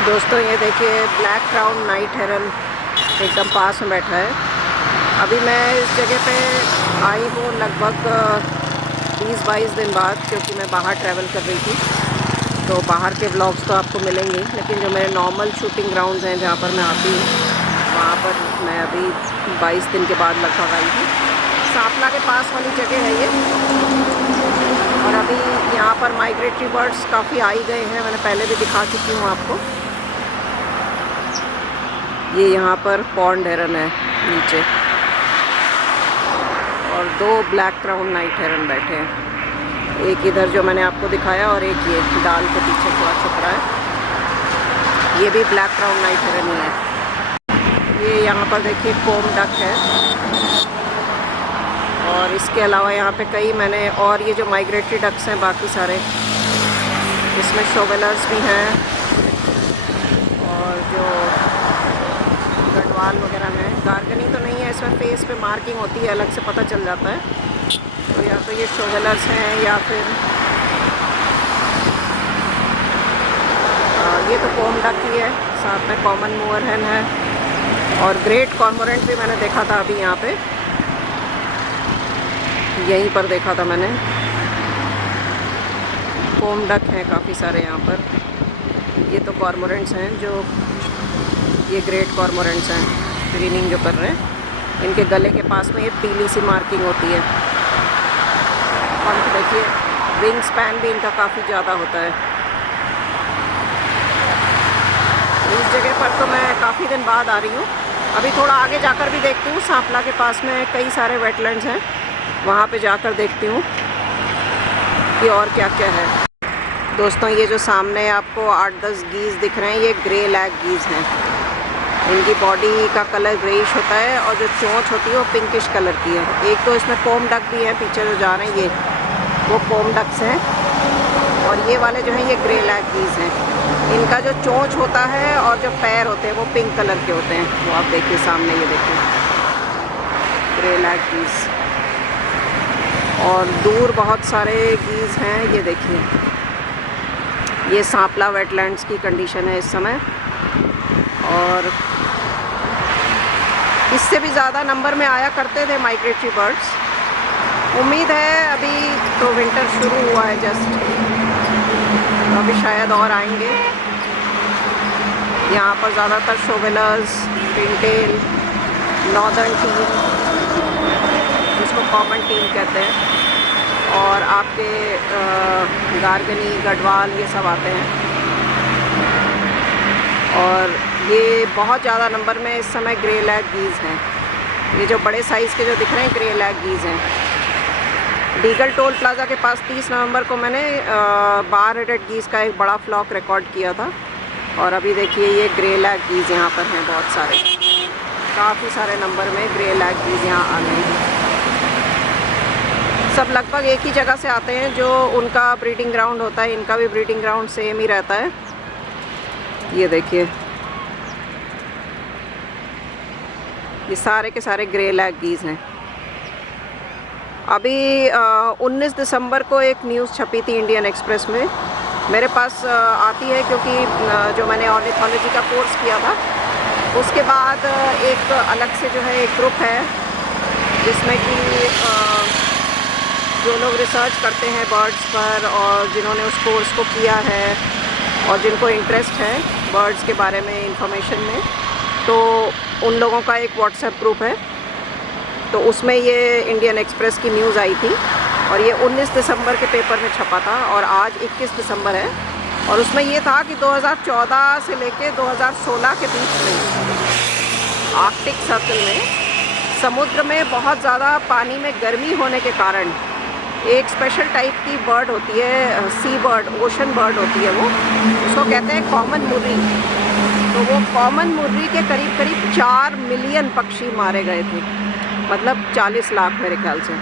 दोस्तों ये देखिए ब्लैक क्राउन नाइट हेरन एकदम पास में बैठा है। अभी मैं इस जगह पे आई हूँ लगभग 20-22 दिन बाद, क्योंकि मैं बाहर ट्रैवल कर रही थी। तो बाहर के व्लॉग्स तो आपको मिलेंगे, लेकिन जो मेरे नॉर्मल शूटिंग ग्राउंड्स हैं जहाँ पर मैं आती हूँ, वहाँ पर मैं अभी 22 दिन के बाद लगभग आई हूँ। सांपला के पास वाली जगह है ये। और अभी यहाँ पर माइग्रेटरी बर्ड्स काफ़ी आ ही गए हैं, मैंने पहले भी दिखा चुकी हूँ आपको। ये यहाँ पर पॉन्ड हेरन है नीचे, और 2 ब्लैक क्राउन नाइट हेरन बैठे हैं। एक इधर जो मैंने आपको दिखाया, और एक ये डाल के पीछे थोड़ा छुप रहा है, ये भी ब्लैक क्राउन नाइट हेरन ही है। ये यहाँ पर देखिए कोम डक है, और इसके अलावा यहाँ पे कई मैंने, और ये जो माइग्रेटरी डक्स हैं बाकी सारे, इसमें शोवेलर्स भी हैं, और जो गढ़वाल वगैरह हैं। गार्गनी तो नहीं है इसमें, फेस पे मार्किंग होती है, अलग से पता चल जाता है। तो या तो ये शोवेलर्स हैं, या फिर ये तो कोम डक ही है, साथ में कॉमन मूवर हेन है, और ग्रेट कॉर्मोरेंट भी मैंने देखा था अभी यहाँ पे, यहीं पर देखा था मैंने। कोम डक हैं काफ़ी सारे यहाँ पर। ये तो कॉर्मोरेंट्स हैं, जो ये ग्रेट कॉर्मोरेंट्स हैं ग्रीनिंग जो कर रहे हैं। इनके गले के पास में ये पीली सी मार्किंग होती है। और देखिए विंग स्पैन भी इनका काफ़ी ज़्यादा होता है। इस जगह पर तो मैं काफ़ी दिन बाद आ रही हूँ। अभी थोड़ा आगे जाकर भी देखती हूँ, सांपला के पास में कई सारे वेटलैंड्स हैं, वहाँ पे जाकर देखती हूँ कि और क्या क्या है। दोस्तों ये जो सामने आपको 8-10 गीज़ दिख रहे हैं, ये ग्रे लैग गीज़ हैं। इनकी बॉडी का कलर ग्रेइश होता है, और जो चोंच होती है वो पिंकिश कलर की है। एक तो इसमें कोम डक भी है, पीछे जो जा रहे हैं ये वो कोम डक्स हैं, और ये वाले जो हैं ये ग्रे लैग गीज़ हैं। इनका जो चोंच होता है और जो पैर होते हैं वो पिंक कलर के होते हैं। वो आप देखिए सामने, ये देखिए ग्रे लैग गीज़। और दूर बहुत सारे गीज़ हैं, ये देखिए। ये सांपला वेटलैंड्स की कंडीशन है इस समय, और इससे भी ज़्यादा नंबर में आया करते थे माइग्रेटरी बर्ड्स। उम्मीद है, अभी तो विंटर शुरू हुआ है जस्ट, तो अभी शायद और आएंगे। यहाँ पर ज़्यादातर शोवेलर्स, पिनटेल, नॉर्दर्न टील, जिसको कॉमन टील कहते हैं, और आपके गार्गनी, गढ़वाल, ये सब आते हैं। और ये बहुत ज़्यादा नंबर में इस समय ग्रे लैग गीज़ हैं। ये जो बड़े साइज़ के जो दिख रहे हैं ग्रे लैग गीज़ हैं। डीगल टोल प्लाज़ा के पास 30 नवंबर को मैंने बार हेडेड गीज़ का एक बड़ा फ्लॉक रिकॉर्ड किया था, और अभी देखिए ये ग्रे लैग गीज़ यहाँ पर हैं बहुत सारे, काफ़ी सारे नंबर में ग्रे लैग गीज़ यहाँ आ गए हैं। सब लगभग एक ही जगह से आते हैं, जो उनका ब्रीडिंग ग्राउंड होता है, इनका भी ब्रीडिंग ग्राउंड सेम ही रहता है। ये देखिए ये सारे के सारे ग्रे लैग गीज़ हैं। अभी 19 दिसंबर को एक न्यूज़ छपी थी इंडियन एक्सप्रेस में, मेरे पास आती है क्योंकि जो मैंने ऑर्निथोलॉजी का कोर्स किया था, उसके बाद एक अलग से जो है एक ग्रुप है, जिसमें कि जो लोग रिसर्च करते हैं बर्ड्स पर, और जिन्होंने उस कोर्स को किया है, और जिनको इंटरेस्ट है बर्ड्स के बारे में इंफॉर्मेशन में, तो उन लोगों का एक व्हाट्सएप ग्रुप है। तो उसमें ये इंडियन एक्सप्रेस की न्यूज़ आई थी, और ये 19 दिसंबर के पेपर में छपा था, और आज 21 दिसंबर है। और उसमें ये था कि 2014 से लेके 2016 के बीच में आर्कटिक सर्कल में समुद्र में बहुत ज़्यादा पानी में गर्मी होने के कारण एक स्पेशल टाइप की बर्ड होती है, सी बर्ड, ओशन बर्ड होती है वो, उसको कहते हैं कॉमन मुर्री। तो वो कॉमन मुर्री के करीब करीब 4 मिलियन पक्षी मारे गए थे, मतलब 40 लाख मेरे ख्याल से।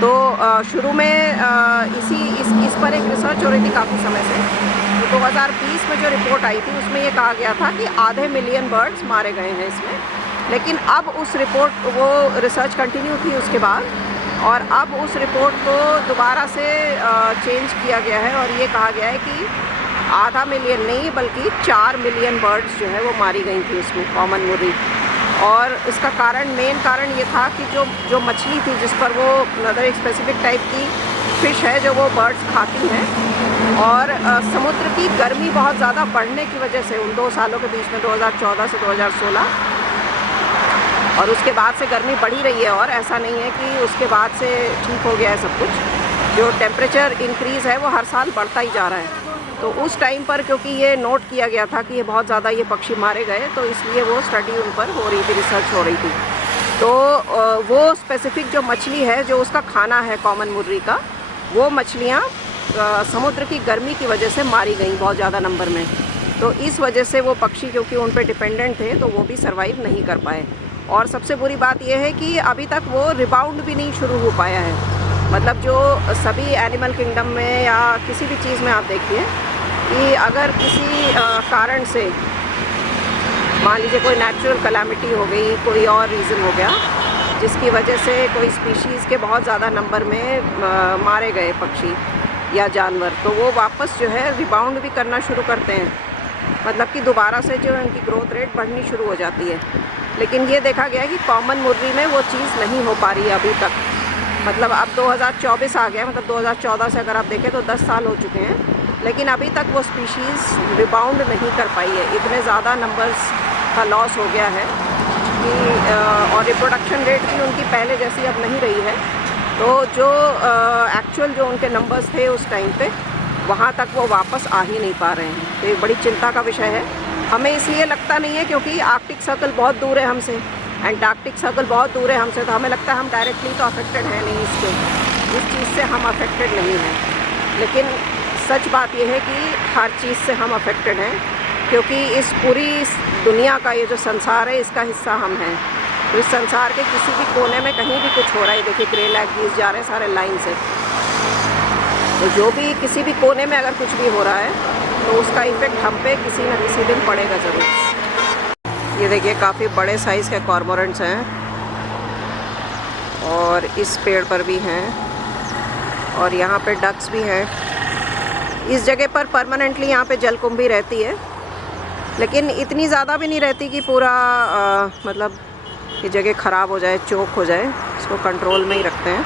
तो शुरू में इस पर एक रिसर्च हो रही थी काफ़ी समय से। तो 2020 में जो रिपोर्ट आई थी उसमें ये कहा गया था कि आधे मिलियन बर्ड्स मारे गए हैं इसमें। लेकिन अब उस रिपोर्ट, वो रिसर्च कंटिन्यू थी उसके बाद, और अब उस रिपोर्ट को दोबारा से चेंज किया गया है, और ये कहा गया है कि आधा मिलियन नहीं बल्कि 4 मिलियन बर्ड्स जो है वो मारी गई थी उसमें, कॉमन मुर्री। और इसका कारण, मेन कारण ये था कि जो मछली थी जिस पर वो मतलब एक स्पेसिफिक टाइप की फ़िश है जो वो बर्ड्स खाती हैं, और समुद्र की गर्मी बहुत ज़्यादा बढ़ने की वजह से उन 2 सालों के बीच में 2014 से 2016, और उसके बाद से गर्मी बढ़ी रही है। और ऐसा नहीं है कि उसके बाद से ठीक हो गया है सब कुछ, जो टेम्परेचर इंक्रीज़ है वो हर साल बढ़ता ही जा रहा है। तो उस टाइम पर क्योंकि ये नोट किया गया था कि ये बहुत ज़्यादा ये पक्षी मारे गए, तो इसलिए वो स्टडी उन पर हो रही थी, रिसर्च हो रही थी। तो वो स्पेसिफ़िक जो मछली है जो उसका खाना है कॉमन मुर्री का, वो मछलियाँ समुद्र की गर्मी की वजह से मारी गई बहुत ज़्यादा नंबर में। तो इस वजह से वो पक्षी क्योंकि उन पर डिपेंडेंट थे तो वो भी सर्वाइव नहीं कर पाए। और सबसे बुरी बात यह है कि अभी तक वो रिबाउंड भी नहीं शुरू हो पाया है। मतलब जो सभी एनिमल किंगडम में या किसी भी चीज़ में आप देखिए कि अगर किसी कारण से मान लीजिए कोई नेचुरल कैलामिटी हो गई, कोई और रीज़न हो गया जिसकी वजह से कोई स्पीशीज़ के बहुत ज़्यादा नंबर में मारे गए पक्षी या जानवर, तो वो वापस जो है रिबाउंड भी करना शुरू करते हैं। मतलब कि दोबारा से जो उनकी ग्रोथ रेट बढ़नी शुरू हो जाती है। लेकिन ये देखा गया कि कॉमन मुर्री में वो चीज़ नहीं हो पा रही है अभी तक। मतलब अब 2024 आ गया, मतलब 2014 से अगर आप देखें तो 10 साल हो चुके हैं, लेकिन अभी तक वो स्पीशीज़ रिबाउंड नहीं कर पाई है। इतने ज़्यादा नंबर्स का लॉस हो गया है कि और रिप्रोडक्शन रेट भी उनकी पहले जैसी अब नहीं रही है। तो जो एक्चुअल जो उनके नंबर्स थे उस टाइम पे, वहाँ तक वो वापस आ ही नहीं पा रहे हैं। तो ये बड़ी चिंता का विषय है। हमें इसलिए लगता नहीं है क्योंकि आर्कटिक सर्कल बहुत दूर है हमसे, एंटार्क्टिक सर्कल बहुत दूर है हमसे, तो हमें लगता है हम डायरेक्टली तो अफेक्टेड हैं नहीं इससे, इस चीज़ से हम अफेक्टेड नहीं हैं। लेकिन सच बात यह है कि हर चीज़ से हम अफेक्टेड हैं, क्योंकि इस पूरी दुनिया का ये जो संसार है इसका हिस्सा हम हैं। तो इस संसार के किसी भी कोने में कहीं भी कुछ हो रहा है, देखिए ग्रे लैग गीज़ जा रहे हैं सारे लाइन से, तो जो भी किसी भी कोने में अगर कुछ भी हो रहा है तो उसका इफ़ेक्ट हम पे किसी न किसी दिन पड़ेगा ज़रूर। ये देखिए काफ़ी बड़े साइज़ के कॉर्मोरेंट्स हैं, और इस पेड़ पर भी हैं, और यहाँ पे डक्स भी हैं। इस जगह पर परमानेंटली यहाँ पे जलकुंभी रहती है, लेकिन इतनी ज़्यादा भी नहीं रहती कि पूरा मतलब ये जगह ख़राब हो जाए, चोक हो जाए। इसको कंट्रोल में ही रखते हैं।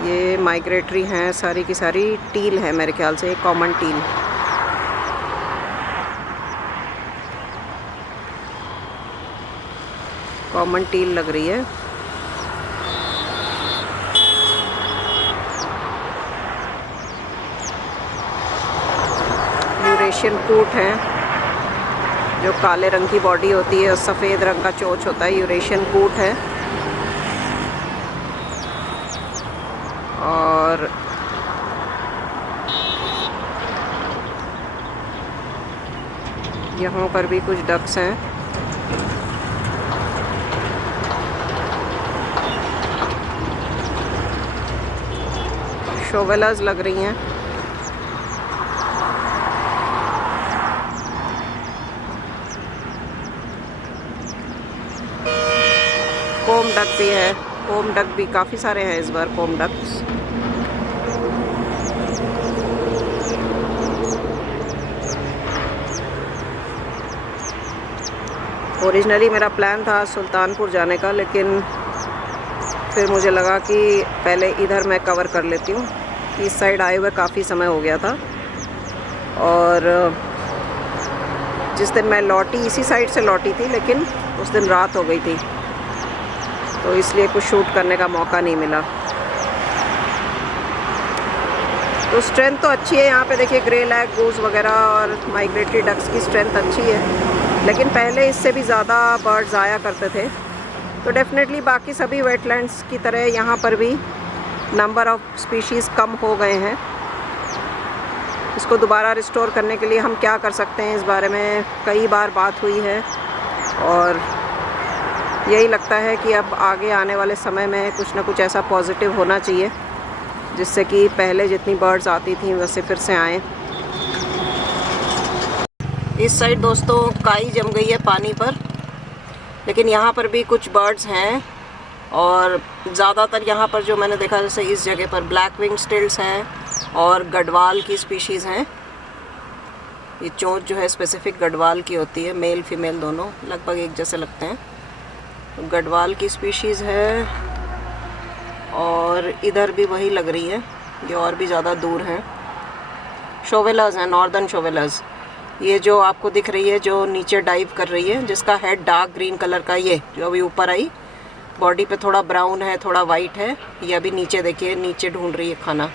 ये माइग्रेटरी हैं सारी की सारी, टील है मेरे ख्याल से, कॉमन टील। कॉमन टील लग रही है। यूरेशियन कूट है, जो काले रंग की बॉडी होती है और सफ़ेद रंग का चोंच होता है, यूरेशियन कूट है। और यहाँ पर भी कुछ डक्स हैं। शोवेलाज लग रही हैं। कोम डक भी है, कोम डक भी काफ़ी सारे हैं इस बार, कोम डक्स। ओरिजिनली मेरा प्लान था सुल्तानपुर जाने का, लेकिन फिर मुझे लगा कि पहले इधर मैं कवर कर लेती हूँ। इस साइड आए हुए काफ़ी समय हो गया था, और जिस दिन मैं लौटी इसी साइड से लौटी थी, लेकिन उस दिन रात हो गई थी, तो इसलिए कुछ शूट करने का मौका नहीं मिला। तो स्ट्रेंथ तो अच्छी है यहाँ पे, देखिए ग्रे लैग गूस वगैरह और माइग्रेटरी डक्स की स्ट्रेंथ अच्छी है, लेकिन पहले इससे भी ज़्यादा बर्ड्स आया करते थे। तो डेफिनेटली बाकी सभी वेटलैंड्स की तरह यहाँ पर भी नंबर ऑफ़ स्पीशीज़ कम हो गए हैं। इसको दोबारा रिस्टोर करने के लिए हम क्या कर सकते हैं, इस बारे में कई बार बात हुई है, और यही लगता है कि अब आगे आने वाले समय में कुछ ना कुछ ऐसा पॉजिटिव होना चाहिए जिससे कि पहले जितनी बर्ड्स आती थी वैसे फिर से आएँ। इस साइड दोस्तों काई जम गई है पानी पर, लेकिन यहाँ पर भी कुछ बर्ड्स हैं, और ज़्यादातर यहाँ पर जो मैंने देखा, जैसे इस जगह पर ब्लैक विंग स्टिल्स हैं, और गढ़वाल की स्पीशीज़ हैं। ये चोंच जो है स्पेसिफिक गढ़वाल की होती है, मेल फीमेल दोनों लगभग एक जैसे लगते हैं। तो गढ़वाल की स्पीशीज़ है और इधर भी वही लग रही है, ये और भी ज़्यादा दूर हैं। शोवेलर्स हैं, नॉर्दर्न शोवेलर्स। ये जो आपको दिख रही है जो नीचे डाइव कर रही है, जिसका हेड डार्क ग्रीन कलर का, ये जो अभी ऊपर आई, बॉडी पे थोड़ा ब्राउन है थोड़ा वाइट है, ये अभी नीचे देखिए नीचे ढूंढ रही है खाना,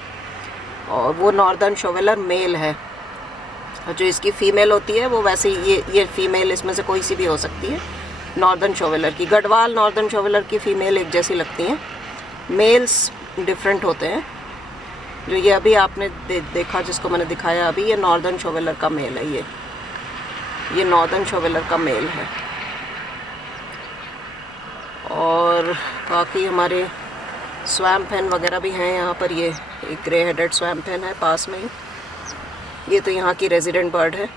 और वो नॉर्दर्न शोवेलर मेल है। और जो इसकी फ़ीमेल होती है वो वैसे ये फ़ीमेल इसमें से कोई सी भी हो सकती है, नॉर्दर्न शोवेलर की। गढ़वाल नॉर्दर्न शोवेलर की फ़ीमेल एक जैसी लगती हैं, मेल्स डिफरेंट होते हैं। जो ये अभी आपने देखा जिसको मैंने दिखाया अभी, ये नॉर्दर्न शोवेलर का मेल है। ये नॉर्दर्न शोवेलर का मेल है। और बाकी हमारे स्वैम्प हैन वगैरह भी हैं यहाँ पर। ये एक ग्रे हेडेड स्वैम्प हैन है पास में ही। ये तो यहाँ की रेजिडेंट बर्ड है।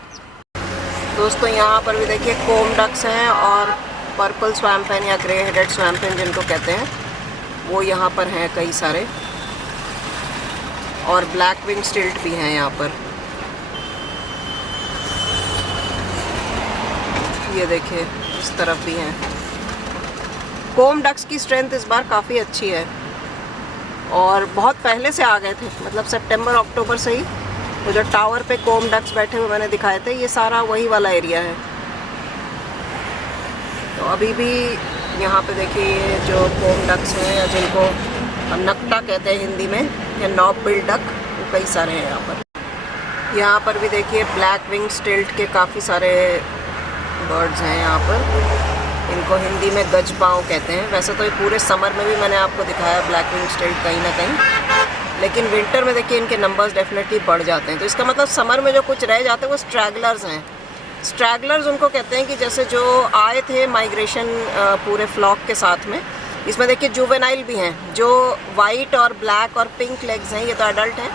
दोस्तों यहाँ पर भी देखिए कोम डक्स हैं और पर्पल स्वैम्प हैन या ग्रे हेडेड स्वैम्प हैन जिनको कहते हैं, वो यहाँ पर हैं कई सारे। और ब्लैक विंग स्टिल्ट भी हैं यहाँ पर। ये देखिए इस तरफ भी हैं। कोम डक्स की स्ट्रेंथ इस बार काफ़ी अच्छी है और बहुत पहले से आ गए थे, मतलब सितंबर अक्टूबर से ही। वो जो टावर पे कोम डक्स बैठे हुए मैंने दिखाए थे, ये सारा वही वाला एरिया है। तो अभी भी यहाँ पे देखिए जो कोम डक्स हैं या जिनको हम नकटा कहते हैं हिंदी में, या नॉब बिल डक, वो कई सारे हैं यहाँ पर। यहाँ पर भी देखिए ब्लैक विंग स्टिल्ट के काफ़ी सारे बर्ड्स हैं यहाँ पर। इनको हिंदी में गजपाँव कहते हैं। वैसे तो ये पूरे समर में भी मैंने आपको दिखाया ब्लैक विंग स्टिल्ट कहीं ना कहीं, लेकिन विंटर में देखिए इनके नंबर्स डेफिनेटली बढ़ जाते हैं। तो इसका मतलब समर में जो कुछ रह जाते हैं वो स्ट्रैगलर्स हैं। स्ट्रैगलर्स उनको कहते हैं कि जैसे जो आए थे माइग्रेशन पूरे फ्लॉक के साथ में। इसमें देखिए जुवेनाइल भी हैं, जो वाइट और ब्लैक और पिंक लेग्स हैं, ये तो एडल्ट हैं।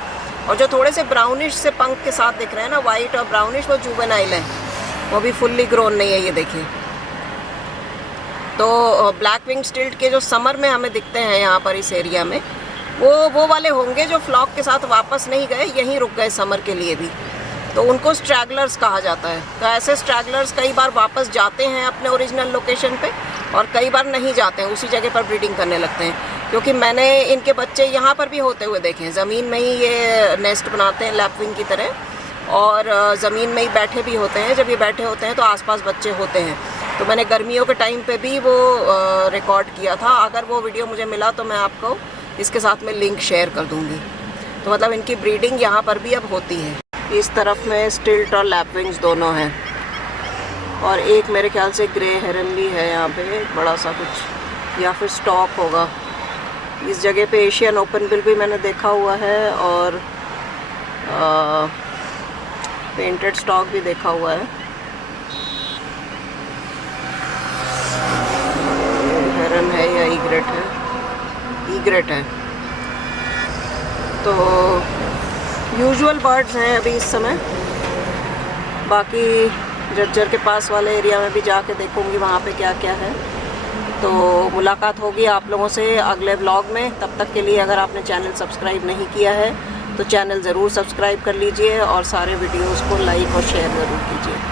और जो थोड़े से ब्राउनिश से पंख के साथ दिख रहे हैं ना, वाइट और ब्राउनिश, वो जुवेनाइल हैं, वो भी फुल्ली ग्रोन नहीं है। ये देखिए, तो ब्लैक विंग स्टिल्ट के जो समर में हमें दिखते हैं यहाँ पर इस एरिया में, वो वाले होंगे जो फ्लॉक के साथ वापस नहीं गए, यहीं रुक गए समर के लिए भी। तो उनको स्ट्रैगलर्स कहा जाता है। तो ऐसे स्ट्रैगलर्स कई बार वापस जाते हैं अपने ओरिजिनल लोकेशन पे और कई बार नहीं जाते हैं, उसी जगह पर ब्रीडिंग करने लगते हैं। क्योंकि मैंने इनके बच्चे यहाँ पर भी होते हुए देखे हैं। ज़मीन में ही ये नेस्ट बनाते हैं लैपविंग की तरह, और ज़मीन में ही बैठे भी होते हैं। जब ये बैठे होते हैं तो आसपास बच्चे होते हैं। तो मैंने गर्मियों के टाइम पे भी वो रिकॉर्ड किया था। अगर वो वीडियो मुझे मिला तो मैं आपको इसके साथ में लिंक शेयर कर दूँगी। तो मतलब इनकी ब्रीडिंग यहाँ पर भी अब होती है। इस तरफ में स्टिल्ट और लैपविंग्स दोनों हैं, और एक मेरे ख्याल से ग्रे हेरन भी है यहाँ पे, बड़ा सा कुछ, या फिर स्टॉक होगा। इस जगह पे एशियन ओपन बिल भी मैंने देखा हुआ है, और पेंटेड स्टॉक भी देखा हुआ है। हेरन है या ईग्रेट है? ईग्रेट है। तो यूजुअल बर्ड्स हैं अभी इस समय। बाकी जज्जर के पास वाले एरिया में भी जाके देखूंगी वहाँ पे क्या क्या है। तो मुलाकात होगी आप लोगों से अगले व्लॉग में। तब तक के लिए अगर आपने चैनल सब्सक्राइब नहीं किया है तो चैनल ज़रूर सब्सक्राइब कर लीजिए, और सारे वीडियोस को लाइक और शेयर ज़रूर कीजिए।